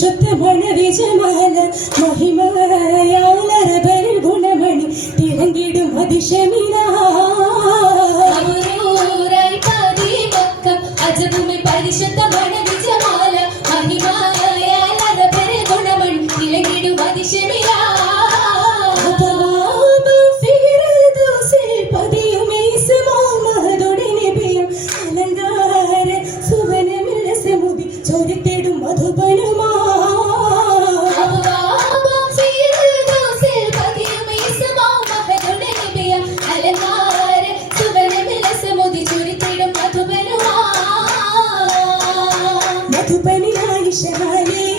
সত্যি বলে দিয়েছে মা। praying.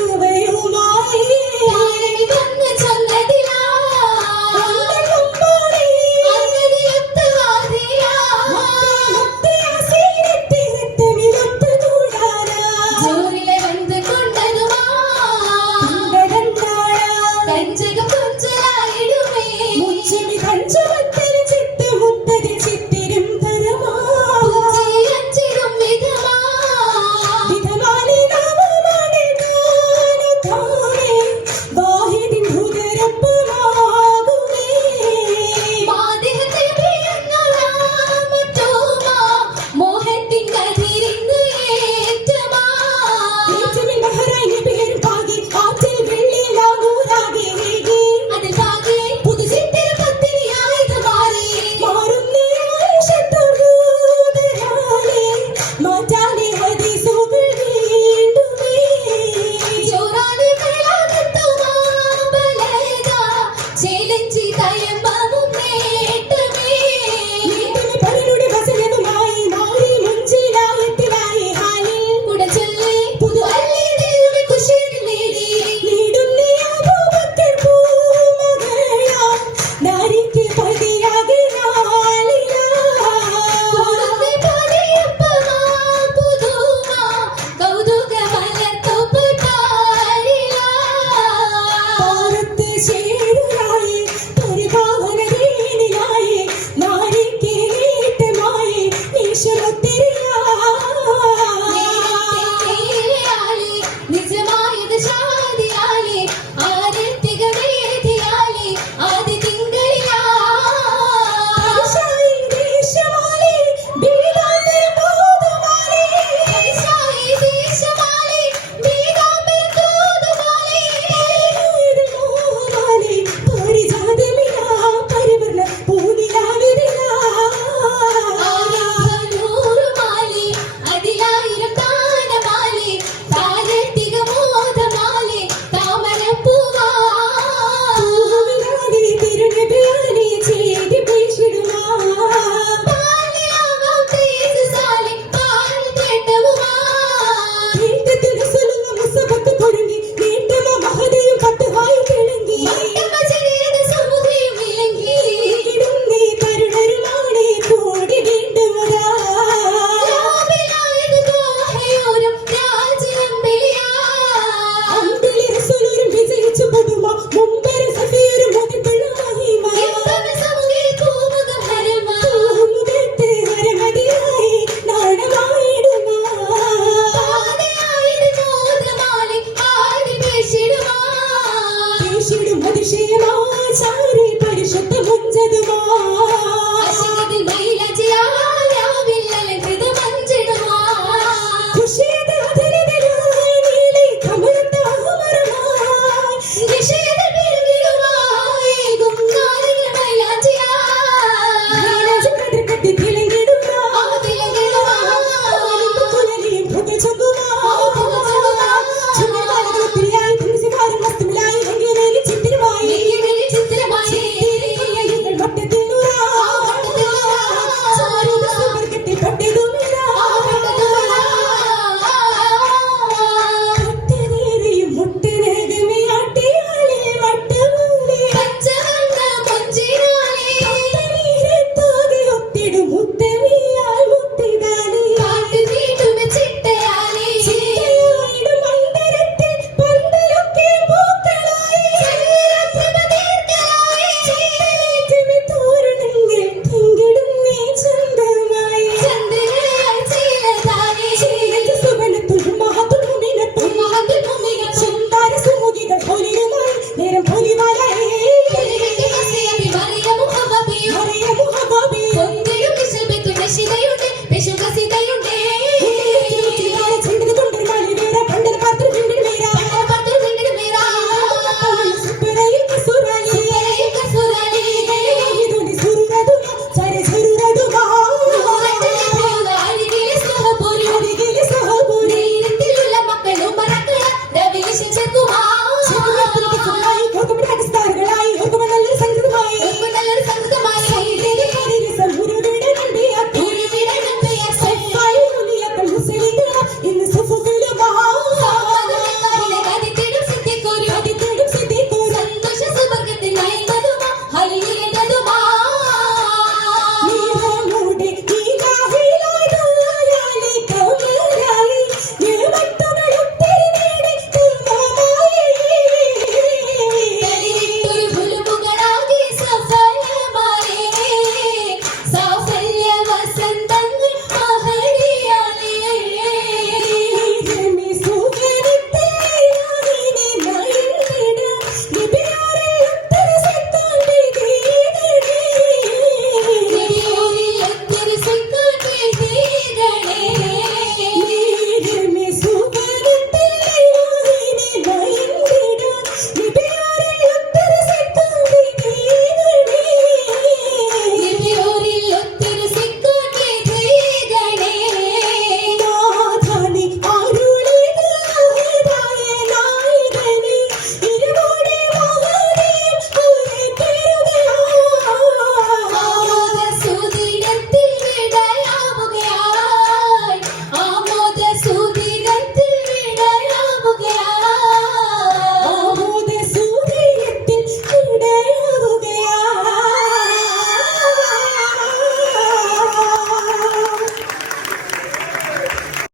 presidente.